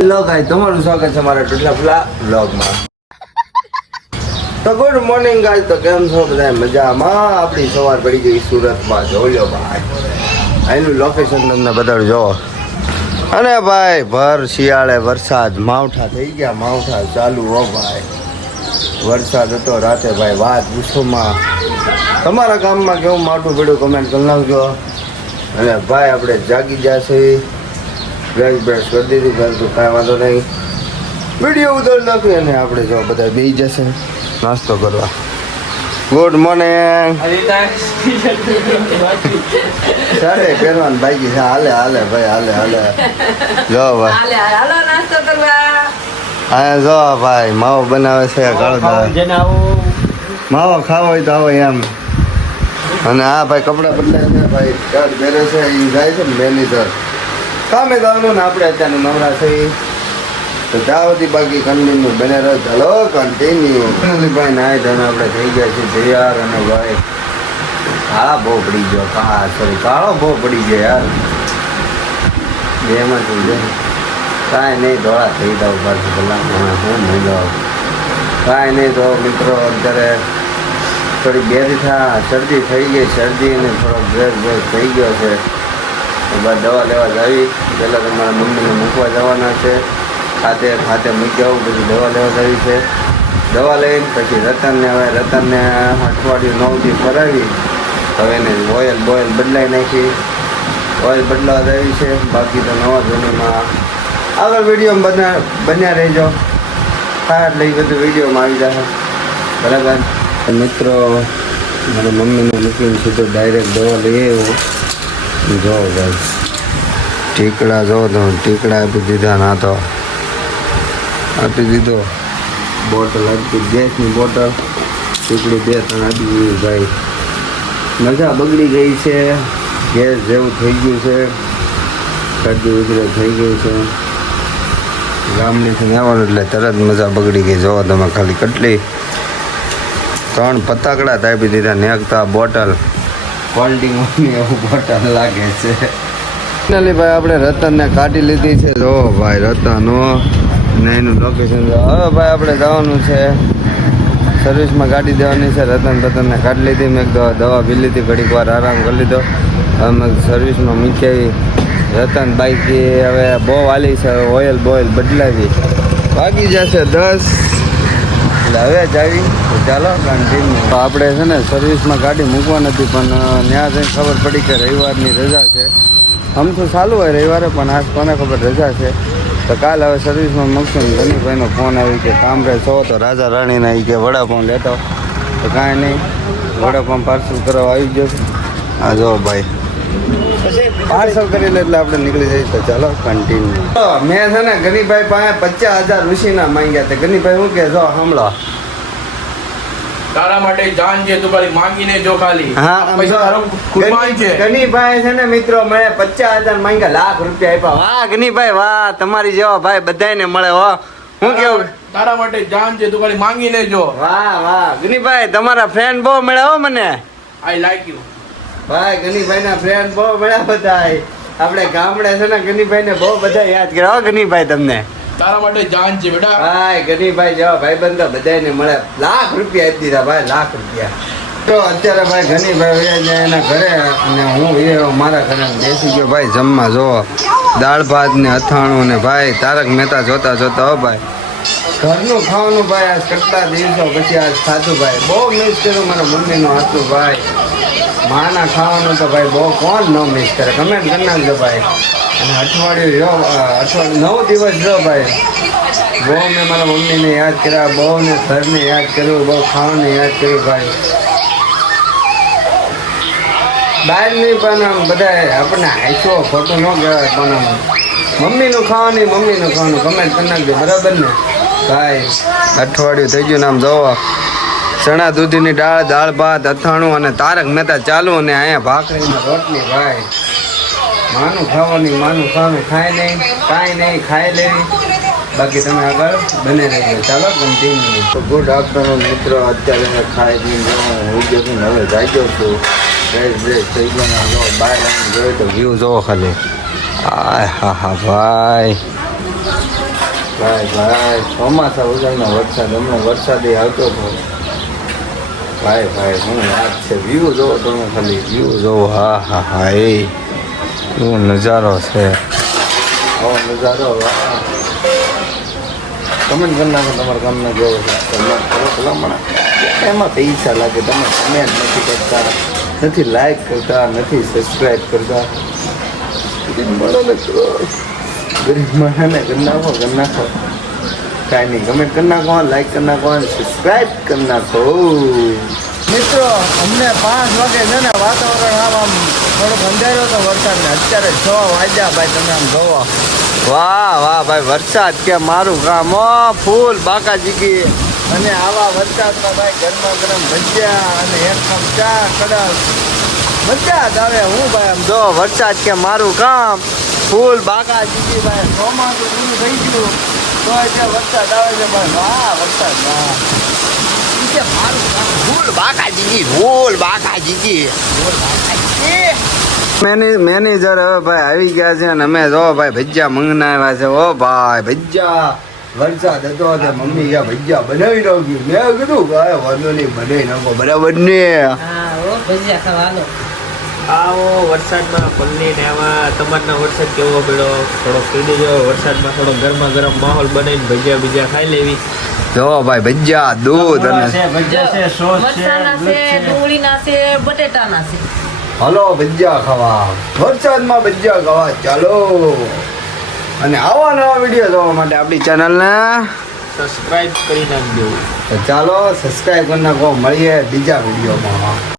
Hello ગાય તમારું સ્વાગત છે મારા ટુટલા ફુલા બ્લોગમાં તો ગુડ મોર્નિંગ ગાય તો કેમ છો બધા મજામાં? આપણી સવાર પડી ગઈ સુરતમાં, જોયો ભાઈ. અહીંનું લોકેશન તમને બતાડું, જો. અને ભાઈ, ભર શિયાળે વરસાદ, માવઠા થઈ ગયા, માવઠા ચાલુ હો ભાઈ. વરસાદ હતો રાતે ભાઈ, વાત પૂછોમાં તમારા ગામમાં કેવું માવઠું પડ્યું? કમેન્ટ કરી નાખજો. અને ભાઈ, આપણે જાગી જશે બ્રશ બ્રશ કરી દીધું. પરંતુ કાંઈ વાંધો નહીં. વીડિયો ઉતારી નાખી અને આપણે જો બધા બી જશે. નાસ્તો કરવા. ગુડ મોર્નિંગ સાડે પહેરવાનું બાકી છે. હાલે હાલે ભાઈ હાલે હાલે. જો ભાઈ. હાલો નાસ્તો કરવા. હા જો ભાઈ માવો બનાવે છે કળદા જેને આવું. માવો ખાવો હોય તો આવો એમ. અને હા ભાઈ કપડાં બદલાય છે ભાઈ. શર્ટ પહેરે છે એ જાય છે ને મેનેજર કામે ગાવાનું ને આપણે અત્યારે નવરા થઈ. તો જાવતી બાકી કન્ટિન્યુ બને રહે ચાલો કન્ટિન્યુ ભાઈ નાય ધન આપણે થઈ ગયા છે તૈયાર અને ભાઈ. કાળા બહુ પડી ગયો. કા સોરી કાળો બહુ પડી ગયો યાર. બેમાં થઈ જાય કાંઈ નહીં, ધોળા થઈ જાવ પાછું કલાકમાં. હું નહીં જાઉં. કાંઈ નહીં, તો મિત્રો અત્યારે થોડી બેરી થા, શરદી થઈ ગઈ, શરદી અને થોડો બ્રેક બ્રેક થઈ ગયો છે. બાદ દવા લેવા જાવી. પહેલાં તમારા મમ્મીને મૂકવા જવાના છે. ખાતે ખાતે મૂકી આવું, પછી દવા લેવા જાવી છે. દવા લઈને પછી રતનને હવે રતનને અઠવાડિયું નવથી ફરાવી. હવે એને ઓઇલ બોઇલ બદલાઈ નાખી. ઓઇલ બદલાવા જાવી છે. બાકી તો નવા ધોનીમાં આગળ વિડીયોમાં બન્યા બન્યા રહેજો. એટલે એ બધું વિડીયોમાં આવી જશે બરાબર? મિત્રો, મારા મમ્મીને મૂકીને સીધો ડાયરેક્ટ દવા લઈ આવ્યો. જો ભાઈ, ટીકડા જો તો, ટીકડા આપી દીધા ના તો. આપી દીધો. બોટલ આપી, ગેસની બોટલ. ટીકડી બે ત્રણ આપી દીધી ભાઈ. મજા બગડી ગઈ છે. ગેસ જેવું થઈ ગયું છે. શરદી ઉધરે થઈ ગઈ છે. ગામડીથી આવવાનું એટલે તરત મજા બગડી ગઈ. જોવો તમે ખાલી કેટલી. ત્રણ પતાકડા આપી દીધા. ને એક બોટલ. ક્વોલિટીની એવું બોટલ લાગે છે. ફાઇનલી ભાઈ, આપણે રતનને કાઢી લીધી છે. જો ભાઈ, રતન ને એનું લોકેશન હવે ભાઈ, આપણે જવાનું છે. સર્વિસમાં ગાડી દેવાની છે. રતન, રતનને કાઢી લીધી. મેં દવા પી લીધી ઘડીક વાર આરામ કરી લીધો. હવે મેં સર્વિસમાં મૂકી રતન બાઈક હવે બહુ વાલી છે. ઓઇલ બોઇલ બદલાવી. વાગી જશે દસ. એટલે હવે જ આવી. તો ચાલો કન્ટિન્યુ આપણે છે ને સર્વિસમાં ગાડી મૂકવા નથી, પણ ત્યાં જઈને ખબર પડી કે રવિવારની રજા છે. આમ તો ચાલુ હોય રવિવારે, પણ આજ કોને ખબર રજા છે? તો કાલ હવે સર્વિસમાં મૂકશું ને ધનીભાઈનો ફોન આવી કે કામ રહે છો તો રાજા રાણીના એ કે વડાપાઉં લેતો. તો કાંઈ નહીં વડાપાઉં પાર્સલ કરવા આવી ગયો હા જો ભાઈ પાર્સલ કરી લે એટલે આપણે નીકળી જઈએ તો ચાલો કન્ટિન્યુ મેં છે ને ગનીભાઈ પાસે પચાસ હજાર ઋષિના માંગ્યા તે ગનીભાઈ હું કે જો હમળો તારા માટે જાન છે તું ખાલી માંગીને જો ખાલી. હા આમ પૈસા જો તારો કુરબાન છે ગનીભાઈ છે ને મિત્રો મને પચાસ હજાર માંગ્યા લાખ રૂપિયા આપ્યા. વાહ ગનીભાઈ વાહ તમારી જેવા ભાઈ બધાને મળે હો. હું કેવું? તારા માટે જાન છે તું ખાલી માંગીને જો. વાહ વાહ. ગનીભાઈ તમારા ફ્રેન્ડ બહુ મળે હો મને. આઈ લાઈક યુ ભાઈ ગનીભાઈ ના ફ્રેન્ડ બહુ મળ્યા બધા આપણે ગામડે છે ને ગનીભાઈ ને બહુ બધા યાદ કર્યા હો ગનીભાઈ તમને. તારા માટે જાન છે બેટા. ભાઈ ગનીભાઈ જેવા ભાઈબંધો બધાને મળે. લાખ રૂપિયા આપી દીધા ભાઈ લાખ રૂપિયા. તો અત્યારે ભાઈ ગનીભાઈ એના ઘરે અને હું એ મારા ઘરે બેસી ગયો. ભાઈ જમવા જો દાળ ભાત ને અથાણું ને ભાઈ તારક મહેતા જોતા જોતા હો ભાઈ. ઘરનું ખાવાનું ભાઈ આજ કેટલા દિવસો પછી આજ ખાધું ભાઈ? બહુ મિસ કર્યું મારા મમ્મીનું હાથનું ભાઈ. માના ખાવાનું તો ભાઈ બહુ કોણ ન મિસ કરે? કમેન્ટ કરી નાખજો ભાઈ. અને અઠવાડિયું રહ્યો અઠવાડિયું નવ દિવસ રહ્યો ભાઈ. બહુ મેં મારા મમ્મીને યાદ કર્યા બહુ ને ઘરને યાદ કર્યું, બહુ ખાવાને યાદ કર્યું ભાઈ. બહારની પણ આમ બધા આપણને હાઈસો ખોટું ન કહેવાય પણ આમ મમ્મીનું ખાવાની, મમ્મીનું ખાવાનું કમેન્ટ કરી નાખજો બરાબર ને ભાઈ અઠવાડિયું થઈ ગયું ને આમ જોવો. ચણા દૂધીની દાળ દાળ ભાત, અથાણું અને તારક મહેતા ચાલુ અને અહીંયા ભાખરીની રોટલી ભાઈ. માનું ખાવાની, માનું ખાવાનું ખાય નહીં, કાંઈ નહીં ખાઈ લેવી બાકી તમે આગળ બને રહેજો. ચાલો કન્ટિન્યુ તો ગુડ આફ્ટરનૂન મિત્રો. અત્યારે મેં ખાઈ પીને હું ગયો છું હવે જાગ્યો છું. ફ્રેશ બ્રેશ થઈ ગયો જો બહાર જોયો તો વ્યૂ જોવો ખાલી. આ હા હા, ભાઈ. ભાઈ ભાઈ, ચોમાસા વગરનો વરસાદ, અમને વરસાદે આવતો હતો ભાઈ ભાઈ શું વાત છે વ્યૂ જોવો તમે ખાલી વ્યૂ જોવો. હા હા હા, એ એવો નજારો છે? આવો નજારો કમેન્ટ કરી નાખો તમારા ગામના જોવો છે. ભલામણ? એમાં પૈસા લાગે, તમે કમેન્ટ નથી કરતા, નથી લાઈક કરતા, નથી સબસ્ક્રાઈબ કરતા. મળો માણસને કરો ગરીબ માણસને કરી નાખો કરી નાખો કાંઈ નહીં કમેન્ટ કરી નાખો લાઈક કરી નાખો અને સબસ્ક્રાઈબ કરી નાખો મિત્રો અમને પાંચ વાગે છે ને વાતાવરણ આમ આમ થોડોક અંધારો હતો વરસાદને અત્યારે છ વાગ્યા ભાઈ તમે આમ જોવો. વાહ વાહ ભાઈ વરસાદ કે મારું કામ ફૂલ બાકા જીગી અને આવા વરસાદમાં ભાઈ ગરમા ગરમ ભજીયા અને એક કપ ચા કડક મજા જ આવે હું ભાઈ આમ. જો વરસાદ કે મારું કામ ફૂલ બાકા જીગી ભાઈ. ચોમાસું પૂરું થઈ ગયું. તો એટલે વરસાદ આવે છે ભાઈ. વાહ વરસાદ વાહ. ફૂલ બાકા જીગી ફૂલ બાકા જીગી ફૂલ મેને મેનેજર હવે ભાઈ આવી ગયા છે અને અમે જો ભાઈ ભજીયા મંગનાવ્યા છે. ઓ ભાઈ ભજીયા. વરસાદ હતો તે મમ્મી ગયા ભજીયા બનાવી નાખ્યું. મેં કીધું ભાઈ વાંધો નહીં બનાવી નાખો. બરાબર ને? હા ઓ ભજીયા ખાવા આવો વરસાદમાં પલ્લી ને આમાં તમારના વરસાદ કેવો પડ્યો? થોડો પીડી જો વરસાદમાં થોડો ગરમા ગરમ માહોલ બનાવીને ભજીયા ભજીયા ખાઈ લેવી. જો ભાઈ ભજીયા દૂધ અને ભજીયા છે ડુંગળીના છે બટેટાના છે. હલો ભજીયા ખાવા. વરસાદમાં ભજીયા ખાવા. ચાલો. અને આવા નવા વીડિયો જોવા માટે આપણી ચેનલને સબસ્ક્રાઇબ કરી નાખજો. ચાલો સબસ્ક્રાઇબ કરી નાખો. મળીએ બીજા વિડીયોમાં